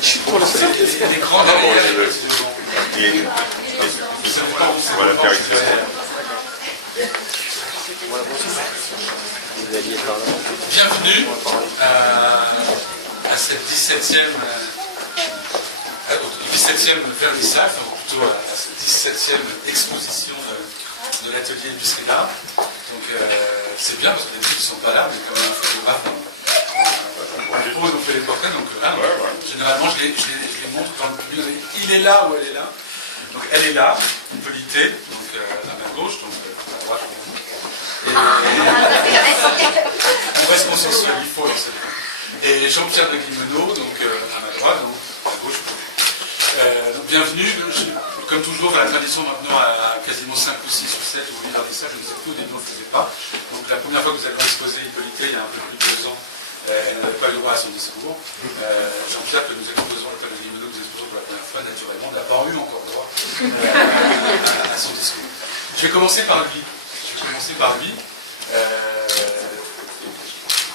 l'écran derrière. Voilà, bienvenue à cette 17e vernissage, ou plutôt à cette 17e exposition de l'atelier Busreda. Donc c'est bien parce que les types ne sont pas là, mais comme un photographe, on fait les portraits, donc là, généralement je les montre dans le public. Il est là ou elle est là. Donc elle est là, Polité, donc à ma gauche, donc à droite pour vous. Et on reste consensuel, il faut dans cette fois. Et Jean-Pierre de Guillemenot, donc à ma droite, donc à gauche pour vous. Donc bienvenue, comme toujours dans la tradition maintenant à quasiment 5 ou 6 ou 7 ou 8 vernissage, je ne sais plus, au début on ne faisait pas. Donc la première fois que vous avez exposé Hippolyte, il y a un peu plus de 2 ans, elle n'avait pas eu le droit à son discours. Jean-Pierre, que nous avons besoin de Guillemenot, que nous exposons pour la première fois, naturellement, n'a pas eu encore droit à son discours. Je vais commencer par lui.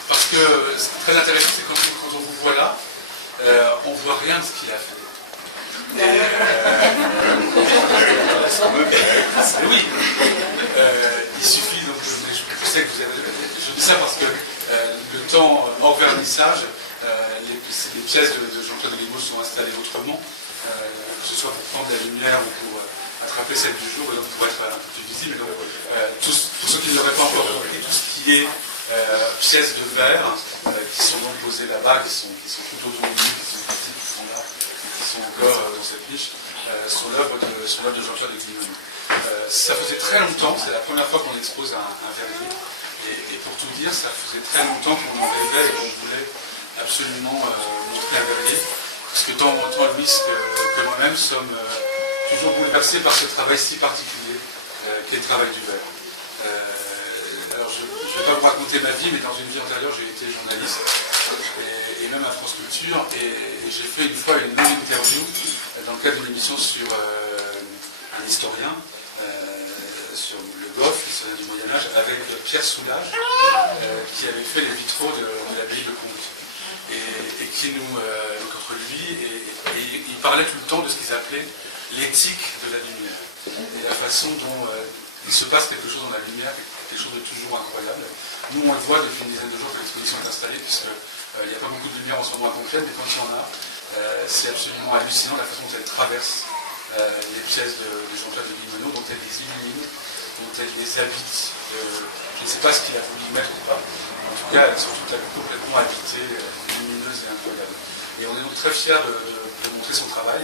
Parce que ce qui est très intéressant, c'est quand on vous voit là, on ne voit rien de ce qu'il a fait. Oui, il suffit, donc je sais que vous avez. Je dis ça parce que le temps hors vernissage, les pièces de Jean-Claude de Guillemenot sont installées autrement, que ce soit pour prendre la lumière ou pour attraper celle du jour, et donc pour être un peu plus visible. Donc, tous ceux qui ne l'auraient pas encore compris, tout ce qui est pièces de verre qui sont donc posées là-bas, qui sont tout autour de nous, qui sont petites, qui sont là, qui sont encore dans cette niche, sont l'œuvre de Jean-Claude de Guillemenot. Ça faisait très longtemps, c'est la première fois qu'on expose un verrier, et pour tout dire, ça faisait très longtemps qu'on en rêvait et qu'on voulait absolument montrer un verrier, parce que tant Louis que moi-même sommes toujours bouleversés par ce travail si particulier qu'est le travail du verre. Alors je ne vais pas vous raconter ma vie, mais dans une vie antérieure, j'ai été journaliste, et même à France Culture, et j'ai fait une fois une longue interview dans le cadre d'une émission sur un historien, sur le Goff, l'historien du Moyen-Âge, avec Pierre Soulages, qui avait fait les vitraux de l'abbaye de Comte. Et qui nous, donc entre lui, et il parlait tout le temps de ce qu'ils appelaient l'éthique de la lumière, et la façon dont il se passe quelque chose dans la lumière, quelque chose de toujours incroyable. Nous, on le voit depuis une dizaine de jours que l'exposition est installée, puisqu'il n'y a pas beaucoup de lumière en ce moment à Compiègne, mais quand il y en a, c'est absolument hallucinant la façon dont elle traverse les pièces de Jean-Claude de Guillemenot, dont elle les illumine, dont elle les habite. Je ne sais pas ce qu'il a voulu y mettre ou pas. En tout cas, elles sont toutes complètement habitées, lumineuses et incroyables. Et on est donc très fiers de montrer son travail.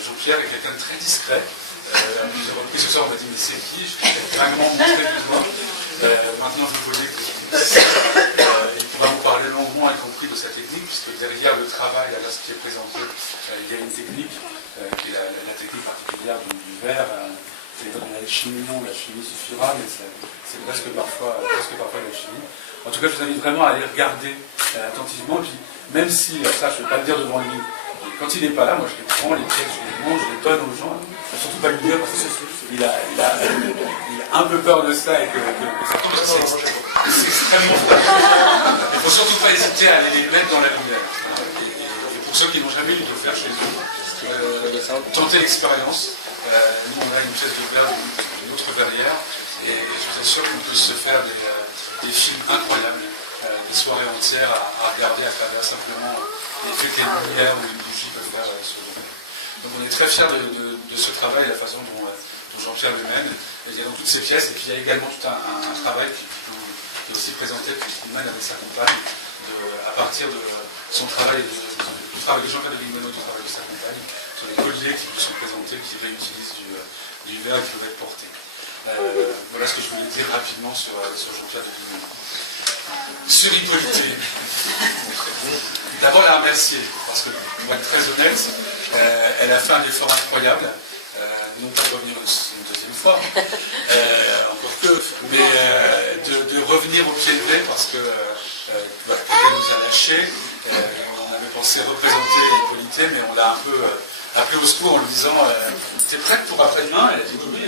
Jean-Pierre est quelqu'un de très discret. À plusieurs reprises ce soir, on m'a dit mais c'est qui? Je vais vraiment montrer plus loin. Maintenant, vous voyez qu'il pourra vous parler longuement, y compris de sa technique, puisque derrière le travail, à ce qui est présenté, il y a une technique qui est la technique particulière du verre. La chimie, non, la chimie suffira, mais c'est presque parfois la chimie. En tout cas, je vous invite vraiment à aller regarder attentivement, et puis même si, ça je ne vais pas le dire devant lui, quand il n'est pas là, moi je les prends, les pièces, je les mange, je les donne aux gens, surtout pas lui dire parce qu'il a un peu peur de ça et que ça tombe, c'est extrêmement fragile. Il ne faut surtout pas hésiter à aller les mettre dans la lumière. Et pour ceux qui n'ont jamais eu de faire chez eux, tentez l'expérience. Nous on a une pièce de verre d'une autre verrière, et je vous assure qu'on peut se faire des films incroyables, des soirées entières à regarder à travers simplement l'effet que les lumières ou une bougie peuvent faire sur le verre. Donc on est très fiers de ce travail, la façon dont Jean-Pierre le mène. Il y a donc toutes ces pièces, et puis il y a également tout un travail qui est aussi présenté, qu'il mène avec sa compagne, à partir de son travail, du travail de Jean-Pierre de Guillemenot, du travail de sa compagne, sur les colliers qui lui sont présentés, qui réutilisent du verre qui peut être porté. Voilà ce que je voulais dire rapidement sur Jean-Pierre de Guillemenot. Sur Hippolyte, d'abord la remercier, parce que, pour être très honnête, elle a fait un effort incroyable, non pas de revenir une deuxième fois, encore que, mais de revenir au pied levé, parce que quelqu'un nous a lâchés, on avait pensé représenter Hippolyte, mais on l'a un peu appelé au secours en lui disant t'es prête pour après-demain? Elle a dit oui.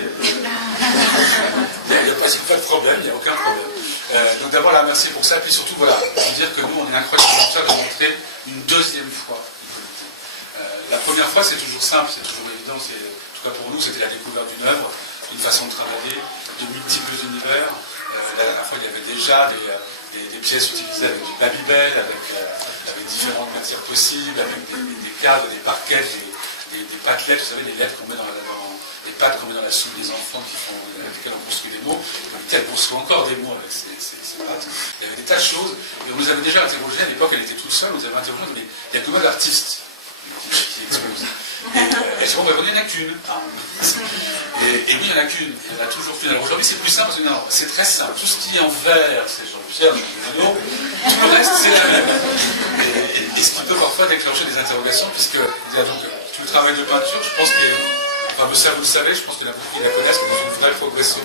Il n'y a pas de problème, il n'y a aucun problème. Donc d'abord la remercier pour ça, et puis surtout voilà, pour dire que nous on est incroyablement fiers de montrer une deuxième fois Hippolyte. la première fois, c'est toujours simple, c'est toujours évident. En tout cas pour nous, c'était la découverte d'une œuvre, d'une façon de travailler, de multiples univers. La dernière fois, il y avait déjà des pièces utilisées avec du Babybel, avec différentes matières possibles, avec des cadres, des parquettes, des pâtelettes, vous savez, les lettres qu'on met les pâtes qu'on met dans la soupe des enfants avec lesquelles on construit des mots. Elle construit encore des mots avec ces pâtes. Il y avait des tas de choses. Et on nous avait déjà interrogé, à l'époque, elle était toute seule, on nous avait interrogé, mais il y a combien d'artistes qui exposent? Et je me dis, il n'y en a qu'une. Et oui, il n'y en a qu'une. Il n'y en a toujours qu'une. Alors aujourd'hui, c'est plus simple, parce que c'est très simple. Tout ce qui est en vert, c'est Jean-Pierre, Jean-Pierre. Tout le reste, c'est la même. Et ce qui peut parfois déclencher des interrogations, puisque donc, tout le travail de peinture, je pense que, enfin, ça vous le savez, je pense qu'il y en a beaucoup qui la connaissent, mais dans une vraie progression,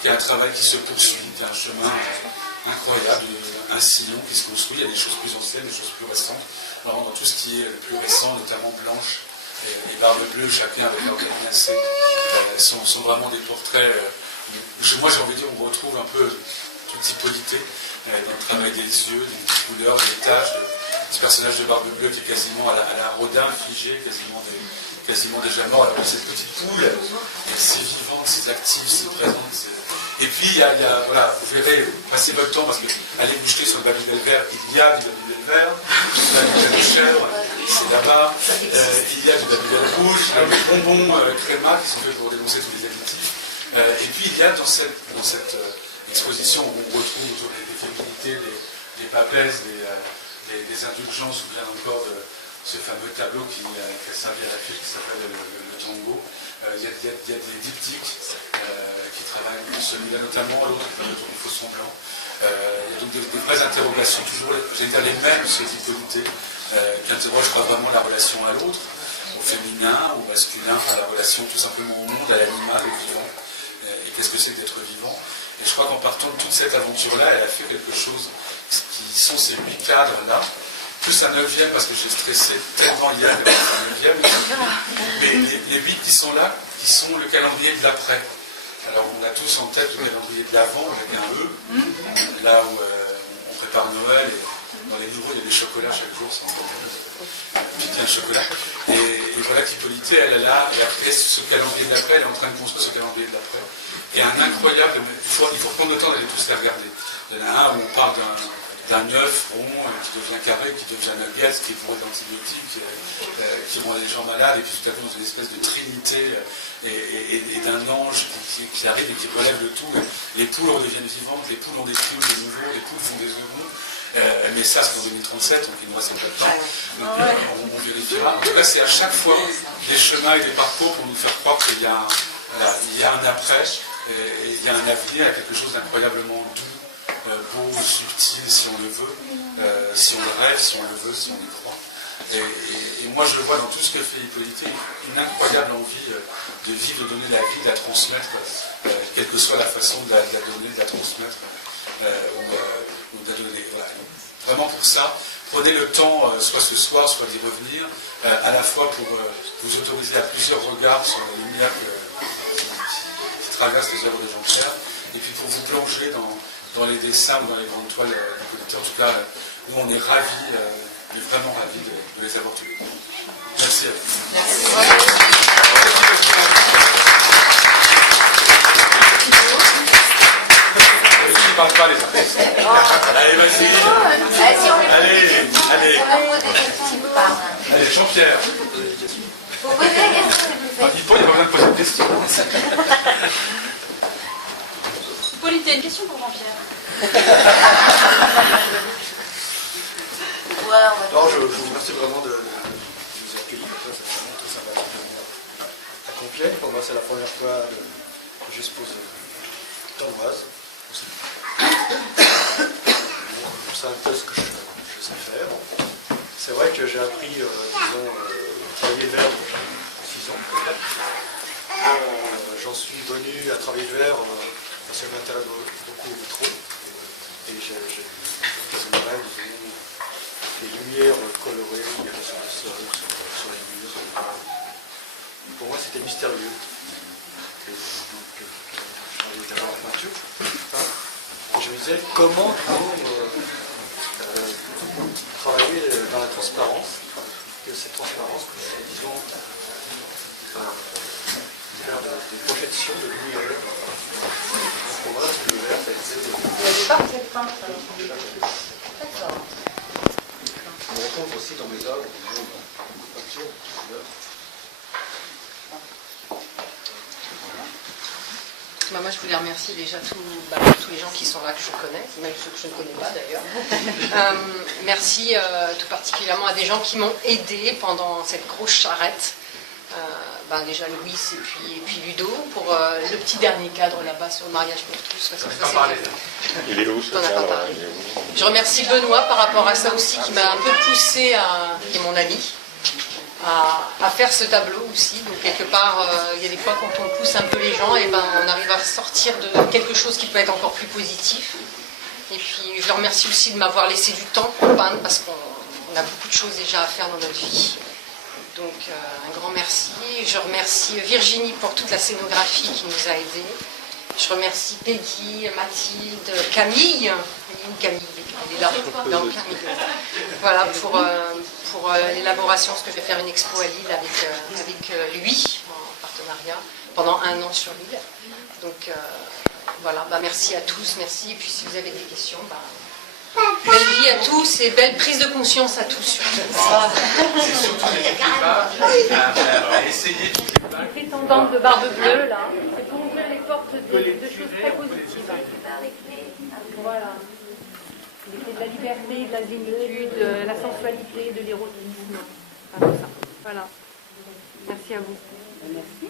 qu'il y a un travail qui se poursuit, il y a un chemin incroyable, un sillon qui se construit, il y a des choses plus anciennes, des choses plus récentes. Vraiment, dans tout ce qui est le plus récent, notamment Blanche et Barbe Bleue, chacun avec leur cabinet, sont vraiment des portraits. Moi, j'ai envie de dire, on retrouve un peu toute typoloté dans le travail des yeux, des couleurs, des taches, ce personnage de Barbe Bleue qui est quasiment à la Rodin figé, quasiment déjà mort. Alors, cette petite poule, elle est si vivante, si active, si présente. Et puis, voilà, vous verrez, passez votre temps, parce qu'aller boucher sur le Babybel vert, il y a du Babybel vert, il y a du Babybel chèvre, c'est là-bas, il y a du Babybel rouge, il y a des bonbons créma qui sont faits pour dénoncer tous les additifs. Et puis, il y a dans cette exposition où on retrouve les féminités, les papesses, des indulgences, ou bien encore de ce fameux tableau qui a servi à la fille qui s'appelle le tango. Il y a des diptyques qui travaillent, celui-là notamment, l'autre il faut son blanc. Il y a donc des vraies interrogations, toujours, j'allais dire les mêmes sur les typologies, qui interrogent pas vraiment la relation à l'autre, au féminin, au masculin, à la relation tout simplement au monde, à l'animal, au vivant. Et qu'est-ce que c'est que d'être vivant? Et je crois qu'en partant de toute cette aventure-là, elle a fait quelque chose qui sont ces 8 cadres-là, plus un 9e parce que j'ai stressé tellement hier qu'il y avait un 9e, mais les 8 qui sont là, qui sont le calendrier de l'après. Alors on a tous en tête le calendrier de l'avant avec un E, là où on prépare Noël, et dans les nouveaux il y a des chocolats chaque jour, c'est encore piquer un chocolat. Et voilà qu'Hippolyte, elle a créé ce calendrier de l'après, elle est en train de construire ce calendrier de l'après. Et un incroyable, il faut prendre le temps d'aller tous les regarder. Il y en a un où on parle d'un œuf rond qui devient carré, qui devient nuggets, qui est bourré d'antibiotiques, qui rend les gens malades, et puis tout à coup dans une espèce de trinité, et d'un ange qui arrive et qui relève le tout. Les poules redeviennent vivantes, les poules ont des triomphes de nouveau, les poules font des œufs ronds. Mais ça, c'est en 2037, donc il nous reste un peu de temps. Donc, on vérifiera. En tout cas, c'est à chaque fois des chemins et des parcours pour nous faire croire qu'il y a un après, et il y a un avenir, il y a quelque chose d'incroyablement doux, beau, subtil, si on le veut, si on le rêve, si on le veut, si on y croit. Et moi, je le vois dans tout ce que fait Hippolyte, une incroyable envie de vivre, de donner la vie, de la transmettre, quelle que soit la façon de la donner, de la transmettre, ou de la donner. Voilà. Vraiment pour ça, prenez le temps, soit ce soir, soit d'y revenir, à la fois pour vous autoriser à plusieurs regards sur la lumière qui traverse les œuvres de Jean-Pierre, et puis pour vous plonger dans les dessins ou dans les grandes toiles d'Hippolyte. En tout cas, nous, on est ravis, vraiment ravis de les avoir tous les deux. Merci à vous. Merci. Qui ne parle pas, les artistes? Allez, vas-y. Allez. Allez, Jean-Pierre. Vous posez la question, il n'y a pas besoin de poser de questions. Hippolyte, une question pour Jean-Pierre. Non, je vous remercie vraiment de nous accueillir. C'est vraiment très sympathique de venir à Compiègne. Pour moi, c'est la première fois que j'expose danoise aussi. C'est un peu ce que je sais faire. C'est vrai que j'ai appris, disons, travailler le verre il y a 6 ans peut-être. J'en suis venu à travailler le verre parce que ça m'intéresse beaucoup au vitraux. Et j'ai des rêves, des lumières colorées, il y avait sur le sol, sur les murs. Pour moi, c'était mystérieux. Je travaillais d'abord la peinture. Et je me disais, comment travailler dans la transparence? de cette transparence, disons, faire des projections de l'univers. Pour moi, l'univers, ça a été... Il n'y avait pas cette peintre. D'accord. On rencontre aussi dans mes œuvres, dans beaucoup de peintures, Moi, je voulais remercier déjà tous les gens qui sont là, que je connais, même ceux que je ne connais pas d'ailleurs. Merci tout particulièrement à des gens qui m'ont aidé pendant cette grosse charrette. Déjà Louis et puis Ludo pour le petit dernier cadre là-bas sur le mariage pour tous. Parce que ça, il est où ce cadre? Je remercie Benoît par rapport à ça aussi, qui m'a un peu poussé, qui est mon ami, à faire ce tableau aussi. Donc quelque part, il y a des fois quand on pousse un peu les gens, et on arrive à sortir de quelque chose qui peut être encore plus positif. Et puis je le remercie aussi de m'avoir laissé du temps pour peindre, parce qu'on a beaucoup de choses déjà à faire dans notre vie. Donc un grand merci. Je remercie Virginie pour toute la scénographie qui nous a aidés. Je remercie Peggy, Mathilde, Camille. Camille, elle est là, dans Camille. Voilà, pour l'élaboration, parce que je vais faire une expo à Lille avec lui, en partenariat, pendant 1 an sur Lille. Donc voilà, merci à tous, merci. Et puis si vous avez des questions, belle vie à tous et belle prise de conscience à tous. C'est surtout n'hésitez pas à essayer toutes les vagues. Les prétendantes de barbe bleue, là, c'est pour ouvrir les portes de choses très positives. Voilà. Les clés de la liberté, de la zénitude, de la sensualité, de l'érotisme. Enfin, tout ça. Voilà. Merci à vous. Merci.